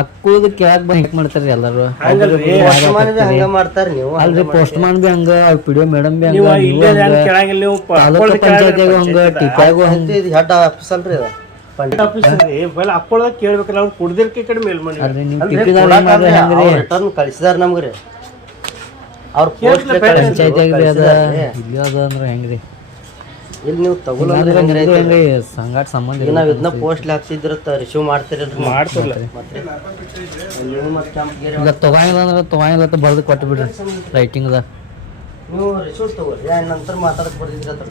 ಅಕ್ಕುದು ಕೇಳಕ್ ಬಂದ್ ಹೆಂಗ್ ಮಾಡ್ತಾರ್ರಿ ಎಲ್ಲಾರು ಹಂಗ ಮಾಡ್ತಾರ ನೀವು ಅಲ್ರಿ ಪೋಸ್ಟ್ ಮಾನ್ ಬಿ ಹಂಗ ಪಿಡಿಒ ಮೇಡಮ್ ಬಿ ಹಂಗ ತಾಲೂಕು ಪಂಚಾಯತಿಯಾಗ ಹಂಗ ಟಿಪ್ಯಾಗು ಹಂಗ ಹೆಡ್ ಆಫೀಸ್ ಅಲ್ರಿ ಅಕ್ಕೊಳದಾಗ ಕೇಳ್ಬೇಕಲ್ಲ ಅವ್ರು ಕುಡ್ದಿರ್ಕೆ ಕಡೆ ಮೇಲ್ಮನಿ ಅಲ್ರಿ ನಿಮ್ ಟಿಪಿದಾಗ ಏನ್ ಮಾಡ್ರಿ ಹಂಗ್ರಿ ರಿಟರ್ನ್ ಕಳಿಸಿದಾರ ನಮ್ಗ್ರಿ ಅವ್ರ ಪಂಚಾಯತಿಯಾಗ ಬಿ ಅದ ಇಲ್ಲಿ ಅದ ಅಂದ್ರ ಹೆಂಗ್ರಿ ಇಲ್ಲಿ ನೀವು ತಗೊಳ್ಳಂದ್ರೆ ಹೆಂಗ್ರಿ ಸಂಗಾಟ ಸಂಬಂಧ ನಾವ್ ಇದನ್ನ ಪೋಸ್ಟ್ ಹಾಕ್ತಿದ್ರ ರಿಸೀವ್ ಮಾಡ್ತಿರಲ್ರಿ ಮಾಡ್ತಿರ್ಲ ಈಗ ತಗೊಂಗಿಲ್ಲ ಅಂದ್ರೆ ತಗೊಂಗಿಲ್ಲ ಅಂತ ಬರ್ದು ಕೊಟ್ಟು ಬಿಡ್ರಿ ರೈಟಿಂಗ್ ಅದ ನೀವು ರಿಸೀವ್ ತಗೋರಿ ನಂತರ ಮಾತಾಡಕ್ ಬರ್ತಿದ್ರಿ ಅದ್ರ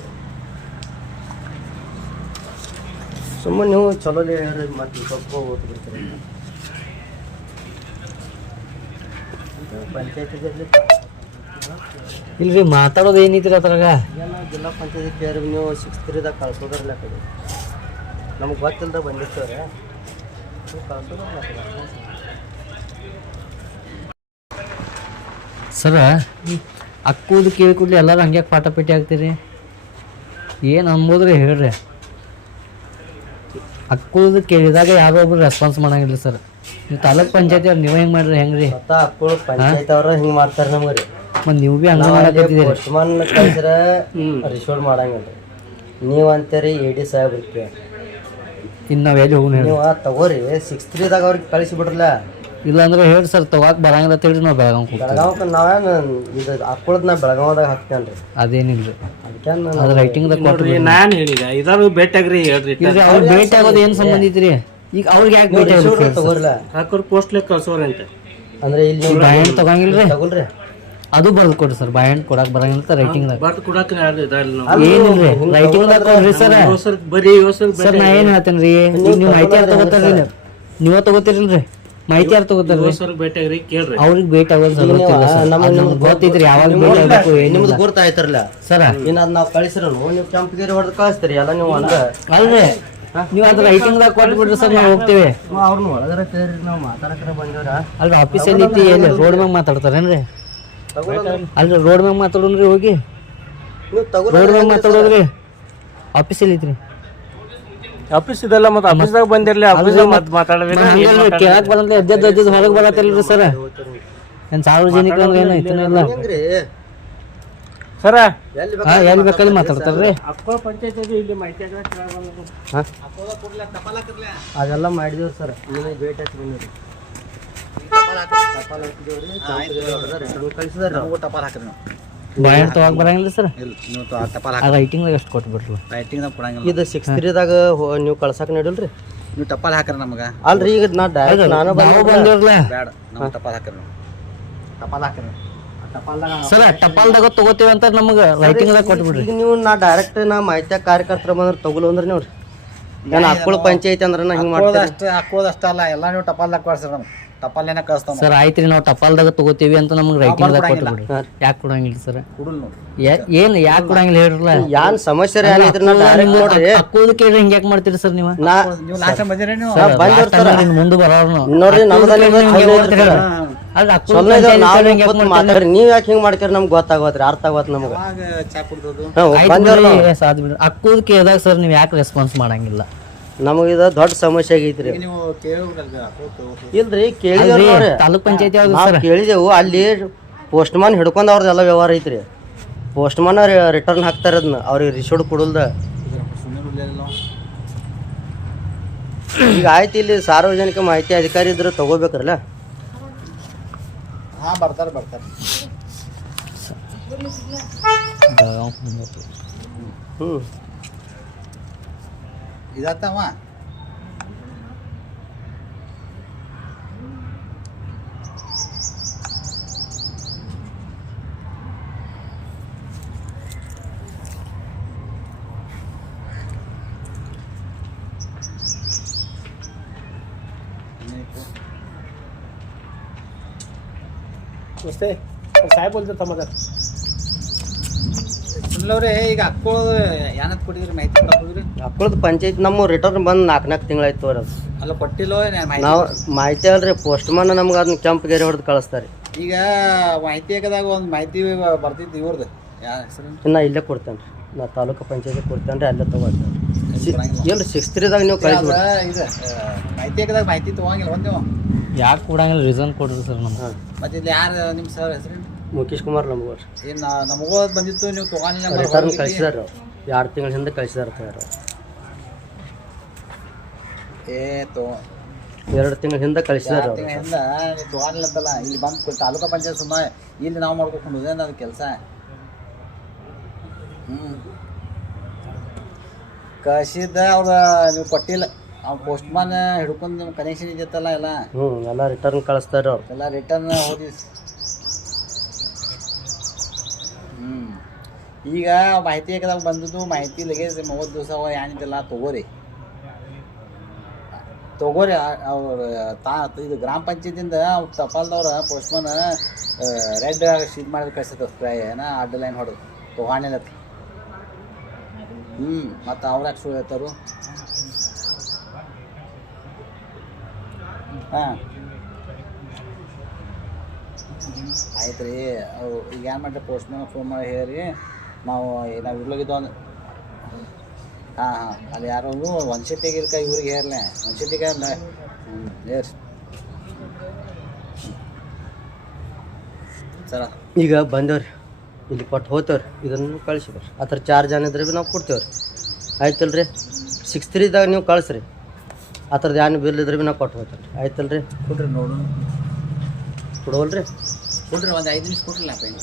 ಸುಮ್ಮನೆ ನೀವು ಚಲೋ ಹೇಳ್ರಿ ಮತ್ತೆ ಸ್ವಲ್ಪ ಓದ್ ಬಿಡ್ತೀರಿ ಪಂಚಾಯತಿದಲ್ಲಿ ಇಲ್ರಿ ಮಾತಾಡೋದು ಏನೈತ್ರಿ ಅದ್ರಾಗ ಜಿಲ್ಲಾ ಪಂಚಾಯತಿ ಕೇಳಿ ನೀವು 6-3ದಾಗ ಕಳ್ಸೋದ್ರಲ್ಲ ಕಡೆ ನಮ್ಗೆ ಗೊತ್ತಿಲ್ದ ಬಂದಿರ್ತವ್ರೆ ಸರ ಅಕ್ಕುದು ಕೇಳ್ಕೊಡ್ಲಿ ಎಲ್ಲರೂ ಹಂಗ್ಯಾಕೆ ಪಾಠ ಪೇಟಿ ಆಗ್ತೀರಿ ಏನು ಅನ್ಬೋದ್ರಿ ಹೇಳ್ರಿ ಅಕ್ಕುದು ಕೇಳಿದಾಗ ಯಾರೋ ಒಬ್ರು ರೆಸ್ಪಾನ್ಸ್ ಮಾಡಂಗಿಲ್ಲ ಸರ್ ನೀವು ತಾಲೂಕ್ ಪಂಚಾಯತಿ ಅವ್ರು ನೀವು ಹೆಂಗೆ ಮಾಡ್ರಿ ಹೆಂಗ್ರಿ ಅಕ್ಕಳು ಪಂಚಾಯತ್ ಅವ್ರ ಹಿಂಗೆ ಮಾಡ್ತಾರೆ ನಮ್ಗೆ ರೀ ಮತ್ತು ನೀವು ಭೀ ಹಂಗೆ ಮಾಡಕತ್ತಿದ್ದೀರಿ ಪೋಸ್ಟ್ಮನ್ ಕಳ್ಸಿರ ರಿಸೀವ್ ಮಾಡಂಗಿಲ್ರಿ ನೀವು ಅಂತೀರಿ AD ಸಾಹೇಬ್ ಇರ್ತೀವಿ ಇನ್ನು ನಾವು ಎಲ್ಲಿ ಹೋಗಿ ನೀವು ತಗೋರಿ 6-3ದಾಗ ಅವ್ರಿಗೆ ಕಳಿಸಿ ಬಿಡ್ರಲ್ಲ ಇಲ್ಲ ಅಂದ್ರೆ ಹೇಳಿ ಸರ್ ತಗೋಕ್ ಬರಂಗಿಲ್ಲ ಅಂತ ಹೇಳಿ ನಾವು ಬೆಳಗಾವ್ ಬೆಳಗಾವಕ್ಕೆ ನಾವೇನು ಇದು ಹಾಕೊಳ್ಳೋದು ನಾ ಬೆಳಗಾವದಾಗ ಹಾಕ್ತೇನ್ರಿ ಅದೇನಿಲ್ರಿ ಅದಕ್ಕೆ ಅದು ರೈಟಿಂಗ್ದಾಗ ಕೊಟ್ಟು ನಾನು ಹೇಳಿದ ಇದಾರು ಭೇಟಿಯಾಗ್ರಿ ಹೇಳ್ರಿ ಅವ್ರು ಭೇಟಿ ಆಗೋದು ಏನು ಸಂಬಂಧ ಐತ್ರಿ ಈಗ ಅವ್ರಿಗೆ ಯಾಕೆ ಭೇಟಿ ಆಗ್ಬೇಕು ತಗೋರಿಲ್ಲ ಹಾಕೋರ್ ಪೋಸ್ಟ್ಲೆ ಕಳ್ಸೋರಂತ ಅಂದ್ರೆ ಇಲ್ಲಿ ನೀವು ಬಾಯಂಡ್ ತಗೊಂಗಿಲ್ರಿ ತಗೊಳ್ರಿ ಅದು ಬರ್ದು ಕೊಡ್ರಿ ಸರ್ ಬಾಯಂಡ್ ಕೊಡಕ್ ಬರಂಗಿಲ್ಲ ರೈಟಿಂಗ್ದಾಗ ಬರ್ದು ಕೊಡಾಕ ಏನಿಲ್ರಿ ರೈಟಿಂಗ್ದಾಗ ಕೊಡ್ರಿ ಸರ್ ಬರೀ ಸರ್ ನಾ ಏನು ಹೇಳ್ತೇನೆ ರೀ ನೀವು ಮಾಹಿತಿ ಯಾರು ತಗೋತಾರ್ರಿ ನೀವ ತಗೋತೀರಿಲ್ರಿ ಮಾಹಿತಿ ಯಾರು ತಗೋತಾರ್ರಿ ಭೇಟಿಯಾಗ್ರಿ ಕೇಳ್ರಿ ಅವ್ರಿಗೆ ಭೇಟಿ ಆಗೋದು ಸರ್ ಗೊತ್ತಿಲ್ಲ ಸರ್ ನಮ್ಗೆ ಗೊತ್ತೈತ್ರಿ ಯಾವಾಗ ಭೇಟಿ ಆಗ್ಬೇಕು ನಿಮ್ದು ಏನಿಲ್ಲ ಗುರ್ತಾಯ್ತಾರಲ್ಲ ಸರ ಇನ್ನು ಅದ್ ನಾವು ಕಳಿಸಿರೋನು ನೀವು ಕೆಂಪಗಿರಿ ಹೊಡೆದು ಕಳಿಸ್ತೀರಿ ಎಲ್ಲ ನೀವು ಅಂದ ಅಲ್ರಿ ನೀವು ಅದು ರೈಟಿಂಗ್ದಾಗ ಕೊಟ್ಟು ಬಿಡ್ರಿ ಸರ್ ನಾವು ಹೋಗ್ತೇವೆ ಅವ್ರನ್ನ ಒಳಗರ ಕೇಳ್ರಿ ನಾವು ಮಾತಾಡಕ್ರ ಬಂದಿವ್ರ ಅಲ್ರಿ ಆಫೀಸ್ ಎಲ್ಲಿ ಐತಿ ಎಲ್ಲಿ ರೋಡ್ ಮ್ಯಾಗ ಮಾತಾಡ್ತಾರೇನ್ರಿ ಅಲ್ರಿ ರೋಡ್ ಮ್ಯಾಗ ಮಾತಾಡೋಣ್ರಿ ಹೋಗಿ ನೀವು ತಗೋ ರೋಡ್ ಮ್ಯಾಗ ಮಾತಾಡೋದ್ರಿ ಆಫೀಸ್ ಎಲ್ಲಿ ಐತ್ರಿ ಆಫೀಸ್ ಇದೆಲ್ಲ ಮತ್ತೆ ಆಫೀಸ್ದಾಗ ಬಂದಿರ್ಲಿ ಆಫೀಸ್ದಾಗ ಮತ್ತೆ ಮಾತಾಡಬೇಕು ಕೇಳಕ್ ಬರಂದ್ರೆ ಎದ್ದೆದ್ದು ಹೊರಗೆ ಬರತ್ತಿಲ್ರಿ ಸರ್ ಏನ್ ಸಾರ್ವಜನಿಕ ಅಂದ್ರೆ ಏನು ಐತನಿಲ್ಲ ಹೆಂಗ್ರಿ ಸರ ಎಲ್ಲಿ ಬೇಕಲ್ಲಿ ಮಾತಾಡ್ತಾರ್ರಿ ಅಕ್ಕಳ ಪಂಚಾಯತ್ ಇಲ್ಲಿ ಮಾಹಿತಿ ಅದೆಲ್ಲ ಮಾಡಿದೇವ್ ಸರ್ ನೀವು ಭೇಟಿ ಹಚ್ಚಿ ಬಂದಿರಿ ಕಳಿಸಿದಾರೆ ಟಪಾಲ್ ಹಾಕ್ರಿ ನಾವು ಬಾಯ್ ತಗೋಕ್ ಬರಂಗಿಲ್ಲ ಸರ್ ನೀವು ಟಪಾಲ್ ರೈಟಿಂಗ್ದಾಗ ಅಷ್ಟು ಕೊಟ್ಬಿಡ್ರಿ ರೈಟಿಂಗ್ದಾಗ ಕೊಡಂಗಿಲ್ಲ ಇದು 6-3ದಾಗ ನೀವು ಕಳ್ಸಕ್ ನಡಿಲ್ರಿ ನೀವು ಟಪಾಲ್ ಹಾಕ್ರಿ ನಮಗೆ ಅಲ್ರಿ ಈಗ ನಾ ಡೈರೆಕ್ಟ್ ನಾನು ಬಂದಿರ್ಲ ಬೇಡ ನಮ್ಗೆ ಟಪಾಲ್ ಹಾಕ್ರಿ ನಾವು ಟಪಾಲ್ ಹಾಕ್ರಿ ಸರ್ ಟಪಾಲ್ದಾಗ ತಗೋತೀವಿ ಅಂತ ನಮಗೆ ರೈಟಿಂಗ್ದಾಗ ಕೊಟ್ಬಿಡ್ರಿ ಈಗ ನೀವು ನಾ ಡೈರೆಕ್ಟ್ ನಾ ಮಾಹಿತಿ ಕಾರ್ಯಕರ್ತರ ಬಂದ್ರೆ ತಗೊಳು ಅಂದ್ರೆ ನೋಡ್ರಿ ನಾನು ಅಕ್ಕಳ ಪಂಚಾಯತಿ ಅಂದ್ರೆ ನಾ ಹಿಂಗೆ ಮಾಡ್ತೀನಿ ಹಾಕೋದಷ್ಟ ಅಲ್ಲ ಎಲ್ಲ ನೀವು ಟಪಾಲ್ದಾಗ ಕಳ್ಸ್ರಿ ನಮ್ಗೆ ಟಪಾಲ್ನೇನ ಕಳಿಸ್ತಾವ ಸರ್ ಆಯ್ತ್ರಿ ನಾವು ಟಪಾಲ್ದಾಗ ತಗೋತೀವಿ ಅಂತ ನಮ್ಗೆ ರೈಟಿಂಗ್ದಾಗ ಕೊಟ್ಬಿಡ್ರಿ ಯಾಕೆ ಕೊಡಂಗಿಲ್ಲ ಸರ್ ಕುಡಲ್ ನೋಡಿ ಏನು ಯಾಕೆ ಕೊಡಂಗಿಲ್ಲ ಹೇಳ್ರಲ್ಲ ಯಾನ್ ಸಮಸ್ಯೆ ಏನಿದ್ರಿ ನಾ ಡೈರೆಕ್ಟ್ ನೋಡ್ರಿ ಅಕ್ಕೂದು ಕೇಳ್ರಿ ಹಿಂಗೆ ಯಾಕೆ ಮಾಡ್ತೀರಿ ಸರ್ ನೀವು ನಾ ನೀವು ಲಾಸ್ಟ್ ಟೈಮ್ ಬಂದಿರಿ ನೀವು ಬಂದಿರ್ತಾರ ಮುಂದೆ ಬರೋರು ನೋಡ್ರಿ ನಮ್ದಲ್ಲಿ ಅಲ್ರಿ ಅಕ್ಕೂ ಮಾತಾಡ್ರಿ ನೀವ್ ಯಾಕೆ ಹಿಂಗ್ ಮಾಡ್ತೀರಿ ನಮ್ಗೆ ಗೊತ್ತಾಗೋತ್ರಿ ಅರ್ಥ ಆಗೋತ್ ನಮ್ಗೆ ಚಾ ಕುಡ್ದೋದು ಅಕ್ಕೂದು ಕೇಳಿದಾಗ ಸರ್ ನೀವು ಯಾಕೆ ರೆಸ್ಪಾನ್ಸ್ ಮಾಡಂಗಿಲ್ಲ ನಮಗಿದ ದೊಡ್ಡ ಸಮಸ್ಯೆ ಆಗೈತ್ರಿ ನೀವು ಕೇಳೋದಲ್ಲ ಇಲ್ರಿ ಕೇಳಿದೇವ್ ನೋಡ್ರಿ ತಾಲೂಕ್ ಪಂಚಾಯತಿ ಯಾವ್ದು ನಾವ್ ಸರ್ ಕೇಳಿದೆವು ಅಲ್ಲಿ ಪೋಸ್ಟ್ ಮಾನ್ ಹಿಡ್ಕೊಂಡ್ ಅವ್ರದ್ದೆಲ್ಲ ವ್ಯವಹಾರ ಐತ್ರಿ ಪೋಸ್ಟ್ ಮಾನ್ ರಿಟರ್ನ್ ಹಾಕ್ತಾರ ಅದನ್ನ ಅವ್ರಿಗೆ ರಿಸೀವ್ಡ್ ಕೊಡಲ್ದ ಈಗ ಆಯ್ತು ಇಲ್ಲಿ ಸಾರ್ವಜನಿಕ ಮಾಹಿತಿ ಅಧಿಕಾರಿ ಇದ್ರೆ ತಗೋಬೇಕ್ರಲ್ಲ ಹಾಂ ಬರ್ತಾರೆ ಬರ್ತಾರೆ ಹ್ಞೂ ಇದಾತವ ನಮಸ್ತೆ ಸಾಹೇಬ್ बोलते ತಮ್ಮದ ಸುಳ್ಳವ್ರೆ ಈಗ ಅಕ್ಕೋದು ಏನಂತ ಕೊಟ್ಟಿದ್ರಿ ಮಾಹಿತಿ ಕೊಡಕ್ಕೆ ಹೋಗಿರಿ ಅಕ್ಕಳದ ಪಂಚಾಯತ್ ನಮ್ಮ ರಿಟರ್ನ್ ಬಂದು 4 ತಿಂಗಳಾಯ್ತು ಅವ್ರ ಅಲ್ಲ ಕೊಟ್ಟಿಲ್ಲೋ ನಾವು ಮಾಹಿತಿ ಅಲ್ರಿ ಪೋಸ್ಟ್ ಮಾನ್ ನಮ್ಗೆ ಅದನ್ನ ಕೆಂಪು ಗೆರೆ ಹೊಡೆದು ಕಳಿಸ್ತಾರೆ ಈಗ ಮಾಹಿತಿ ಆಗದಾಗ ಒಂದು ಮಾಹಿತಿ ಬರ್ತಿತ್ತು ಇವ್ರದ್ದು ಯಾವ ಹೆಸರು ಇನ್ನು ಇಲ್ಲೇ ಕೊಡ್ತೇನೆ ರೀ ನಾ ತಾಲೂಕು ಪಂಚಾಯತಿ ಕೊಡ್ತೇನೆ ರೀ ಅಲ್ಲೇ ತಗೋತೇನೆ ಎಲ್ರಿ 6-3ದಾಗ ನೀವು ಕಳಿಸ್ಬಿಡ್ರಿ. ಇದು ಮಾಹಿತಿ ಹಾಕಿದಾಗ ಮಾಹಿತಿ ತೊಗೊಂಗಿಲ್ಲ ಒಂದು ನೀವು ಯಾಕೆ ಕೊಡಂಗಿಲ್ಲ ರೀಸನ್ ಕೊಡ್ರಿ ಸರ್ ನಮ್ಗೆ. ಮತ್ತೆ ಇಲ್ಲಿ ಯಾರು ನಿಮ್ಮ ಸರ್ ಹೆಸರು ಮುಖೇಶ್ ಕುಮಾರ್ ನಮ್ಗೆ ಏನು ನಮಗೂ ಬಂದಿತ್ತು ನೀವು ತೊಗೊಂಡಿಲ್ಲ ರಿಟರ್ನ್ ಕಳಿಸಿದಾರೆ ಅವ್ರು 2 ತಿಂಗಳ ಹಿಂದೆ ಕಳಿಸಿದಾರೆ ಅವ್ರು. ಏ ತೊ 2 ತಿಂಗಳ ಹಿಂದೆ ಕಳಿಸಿದಾರೆ ಅವ್ರು. ತಿಂಗಳಿಂದ ನೀವು ತೊಗೊಂಡಿಲ್ಲ ಅಂತಲ್ಲ ಇಲ್ಲಿ ಬಂದು ತಾಲೂಕು ಪಂಚಾಯತ್ ಸುಮ್ಮನೆ ಇಲ್ಲಿ ನಾವು ಮಾಡ್ಕೊಂಡು ಹೋದೇನು ಅದು ಕೆಲಸ ಕಳಿಸಿದ್ದ ಅವ್ರು ನೀವು ಕೊಟ್ಟಿಲ್ಲ ಅವ್ನು ಪೋಸ್ಟ್ಮನ್ ಹಿಡ್ಕೊಂಡು ನಿಮ್ಮ ಕನೆಕ್ಷನ್ ಇದೆಯತ್ತಲ್ಲ ಎಲ್ಲ ಎಲ್ಲ ರಿಟರ್ನ್ ಕಳಿಸ್ತಾರೆ ಅವ್ರು. ಎಲ್ಲ ರಿಟರ್ನ್ ಹೋಗಿ ಈಗ ಮಾಹಿತಿ ಹಾಕಿದಾಗ ಬಂದದ್ದು ಮಾಹಿತಿ ಲಗೇಜ್ 30 ದಿವಸ ಏನಿದೆಲ್ಲ ತಗೋರಿ ಅವ್ರು ಇದು ಗ್ರಾಮ ಪಂಚಾಯತಿಂದ ಅವ್ರು ಟಪಾಲ್ದವ್ರ ಪೋಸ್ಟ್ಮನ್ ರೆಡ್ ಶೀಟ್ ಮಾಡಿ ಕಳ್ಸತ್ತ ಸ್ಪ್ರೇ ಅಡ್ಡ ಲೈನ್ ಹೊಡೆದು ತೊಗೊಂಡಿಲ್ಲ ಮತ್ತು ಅವ್ರು ಯಾಕೆ ಸುಳ್ಳು ಹೇಳ್ತಾರು ಹಾಂ ಆಯ್ತು ರೀ ಅವ್ರು ಈಗ ಏನು ಮಾಡ್ರಿ ಪೋಸ್ಟ್ಮನ್ ಫೋನ್ ಮಾಡಿ ಹೇಳಿ ನಾವು ಇರ್ಲಾಗಿದ್ದೋ ಹಾಂ ಅಲ್ಲಿ ಯಾರು ಒಂದ್ಸತಿಗೆ ಇರ್ಕ ಇವ್ರಿಗೆ ಹೇರ್ಲೆ ಒಂದ್ಸತಿಗೆ ಹೇರ್ ಸರ ಈಗ ಬಂದವ್ರಿ ಇಲ್ಲಿ ಕೊಟ್ಟು ಹೋಗ್ತೇವ್ರಿ ಇದನ್ನು ಕಳಿಸಿದ್ರಿ ಆ ಥರ ಚಾರ್ಜ್ ಏನಿದ್ರೆ ಭೀ ನಾವು ಕೊಡ್ತೇವ್ರಿ ಆಯ್ತಲ್ರಿ 6-3ದಾಗ ನೀವು ಕಳಿಸ್ರಿ ಆ ಥರದ್ದು ಏನು ಬಿಲ್ ಇದ್ರೆ ಭೀ ನಾವು ಕೊಟ್ಟು ಹೋಗ್ತೇವೆ ಆಯ್ತಲ್ರಿ ಕೊಡ್ರಿ ನೋಡು ಕೊಡವಲ್ರಿ ಕೊಡ್ರಿ ಒಂದು 5 ನಿಮಿಷ ಕೊಡ್ರಲ್ಲ ಪೇನ್